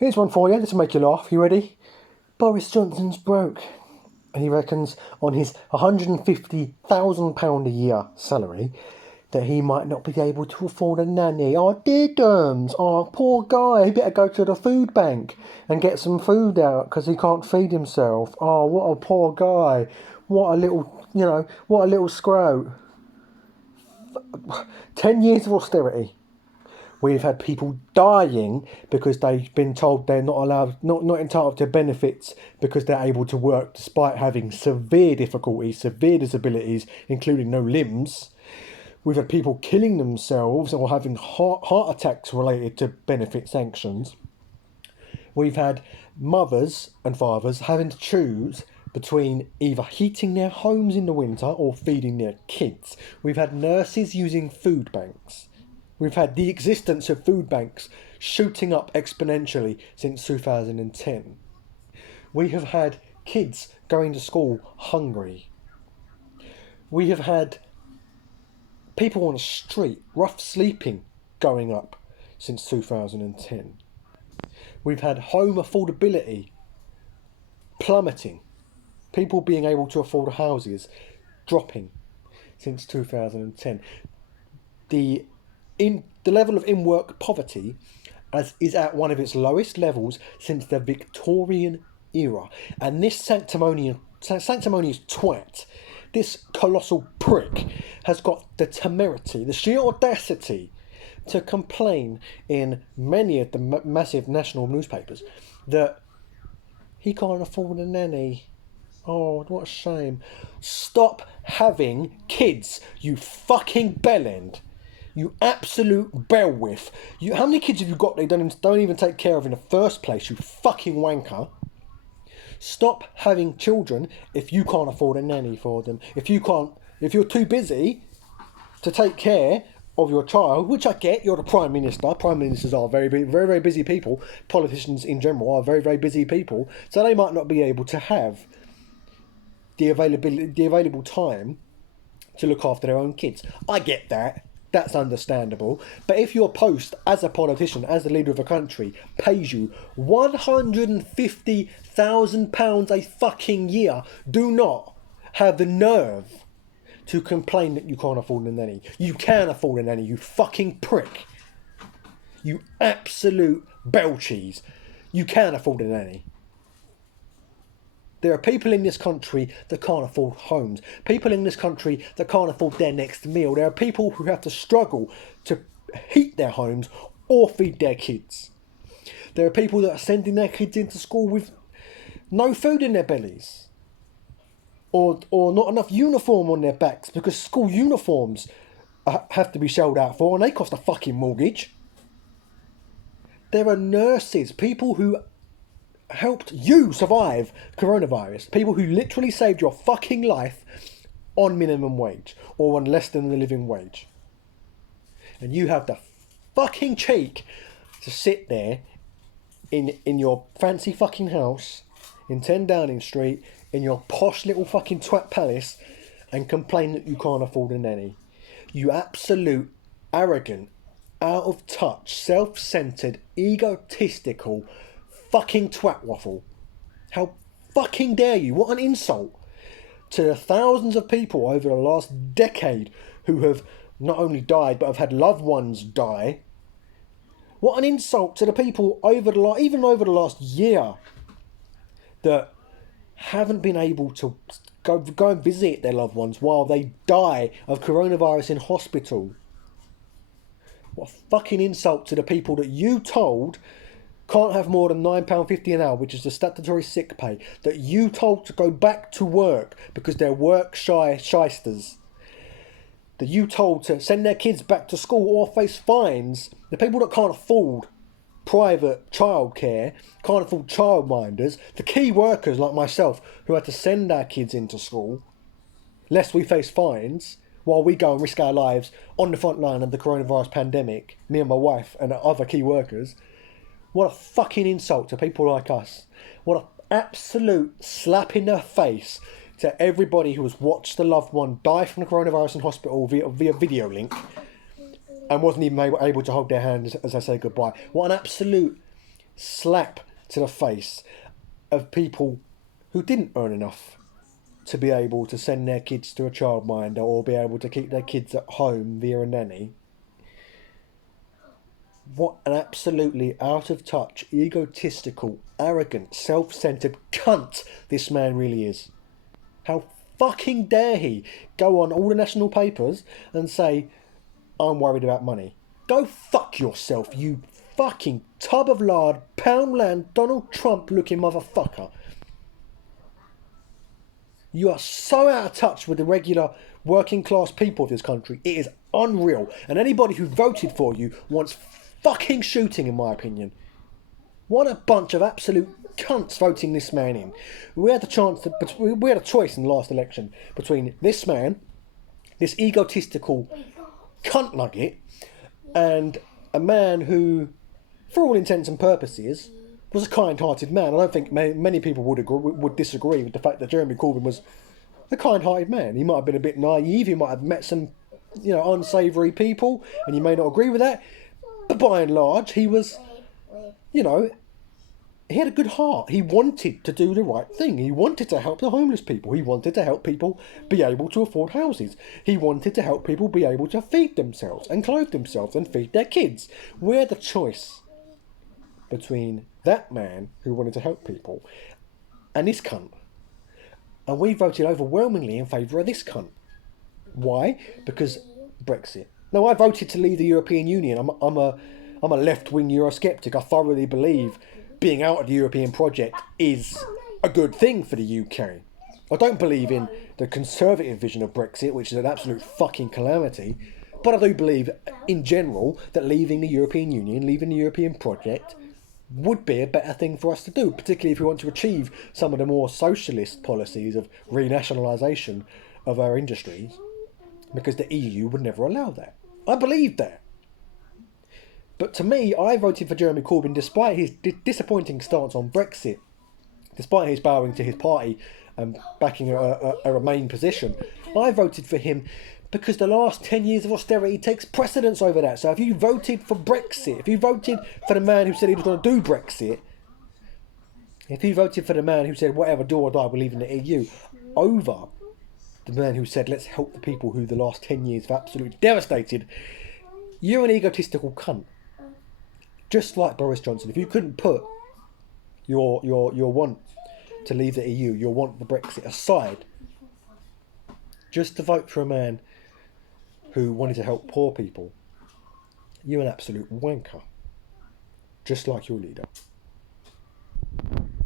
Here's one for you, just to make you laugh. You ready? Boris Johnson's broke. And he reckons on his £150,000 a year salary that he might not be able to afford a nanny. Oh, dear Derms. Oh, poor guy. He better go to the food bank and get some food out because he can't feed himself. Oh, what a poor guy. What a little, what a little scrote. 10 years of austerity. We've had people dying because they've been told they're not entitled to benefits because they're able to work despite having severe difficulties, severe disabilities, including no limbs. We've had people killing themselves or having heart attacks related to benefit sanctions. We've had mothers and fathers having to choose between either heating their homes in the winter or feeding their kids. We've had nurses using food banks. We've had the existence of food banks shooting up exponentially since 2010. We have had kids going to school hungry. We have had people on the street, rough sleeping, going up since 2010. We've had home affordability plummeting. People being able to afford houses dropping since 2010. The level of in-work poverty is at one of its lowest levels since the Victorian era. And this sanctimonious twat, this colossal prick, has got the temerity, the sheer audacity to complain in many of the massive national newspapers that he can't afford a nanny. Oh, what a shame. Stop having kids, you fucking bellend. You absolute bellwith. How many kids have you got they don't even take care of in the first place, you fucking wanker? Stop having children if you can't afford a nanny for them. If you're too busy to take care of your child, which I get, you're the Prime Minister. Prime Ministers are very, very, very busy people. Politicians in general are very, very busy people. So they might not be able to have the available time to look after their own kids. I get that. That's understandable. But if your post as a politician, as the leader of a country, pays you £150,000 a fucking year, do not have the nerve to complain that you can't afford a nanny. You can afford a nanny, you fucking prick. You absolute bell cheese. You can afford a nanny. There are people in this country that can't afford homes. People in this country that can't afford their next meal. There are people who have to struggle to heat their homes or feed their kids. There are people that are sending their kids into school with no food in their bellies. Or not enough uniform on their backs because school uniforms have to be shelled out for and they cost a fucking mortgage. There are nurses, people who helped you survive coronavirus. People who literally saved your fucking life on minimum wage or on less than the living wage. And you have the fucking cheek to sit there in your fancy fucking house in 10 Downing Street in your posh little fucking twat palace and complain that you can't afford a nanny. You absolute arrogant, out of touch, self-centered, egotistical fucking twat waffle. How fucking dare you? What an insult to the thousands of people over the last decade who have not only died but have had loved ones die. What an insult to the people even over the last year that haven't been able to go and visit their loved ones while they die of coronavirus in hospital. What a fucking insult to the people that you told can't have more than £9.50 an hour, which is the statutory sick pay, that you told to go back to work because they're work shysters, that you told to send their kids back to school or face fines, the people that can't afford private childcare, can't afford childminders, the key workers like myself who had to send our kids into school, lest we face fines, while we go and risk our lives on the front line of the coronavirus pandemic, me and my wife and other key workers. What a fucking insult to people like us. What an absolute slap in the face to everybody who has watched a loved one die from the coronavirus in hospital via video link and wasn't even able to hold their hand as I say goodbye. What an absolute slap to the face of people who didn't earn enough to be able to send their kids to a childminder or be able to keep their kids at home via a nanny. What an absolutely out of touch, egotistical, arrogant, self-centered cunt this man really is. How fucking dare he go on all the national papers and say, I'm worried about money. Go fuck yourself, you fucking tub of lard, Poundland, Donald Trump looking motherfucker. You are so out of touch with the regular working class people of this country. It is unreal. And anybody who voted for you wants fucking shooting, in my opinion. What a bunch of absolute cunts voting this man in. We had a choice in the last election between this man, this egotistical cunt nugget, and a man who, for all intents and purposes, was a kind-hearted man. I don't think many people would disagree with the fact that Jeremy Corbyn was a kind-hearted man. He might have been a bit naive. He might have met some, unsavoury people, and you may not agree with that. But by and large, he was, he had a good heart. He wanted to do the right thing. He wanted to help the homeless people. He wanted to help people be able to afford houses. He wanted to help people be able to feed themselves and clothe themselves and feed their kids. We had the choice between that man who wanted to help people and this cunt. And we voted overwhelmingly in favour of this cunt. Why? Because Brexit. No, I voted to leave the European Union. I'm a left-wing Eurosceptic. I thoroughly believe being out of the European project is a good thing for the UK. I don't believe in the conservative vision of Brexit, which is an absolute fucking calamity. But I do believe, in general, that leaving the European Union, leaving the European project, would be a better thing for us to do, particularly if we want to achieve some of the more socialist policies of renationalisation of our industries, because the EU would never allow that. I believe that. But to me, I voted for Jeremy Corbyn despite his disappointing stance on Brexit, despite his bowing to his party and backing a Remain position. I voted for him because the last 10 years of austerity takes precedence over that. So if you voted for Brexit, if you voted for the man who said he was going to do Brexit, if you voted for the man who said whatever, do or die, we're leaving the EU, over the man who said let's help the people who the last 10 years have absolutely devastated, you're an egotistical cunt. Just like Boris Johnson. If you couldn't put your want to leave the EU, your want for Brexit aside, just to vote for a man who wanted to help poor people, you're an absolute wanker. Just like your leader.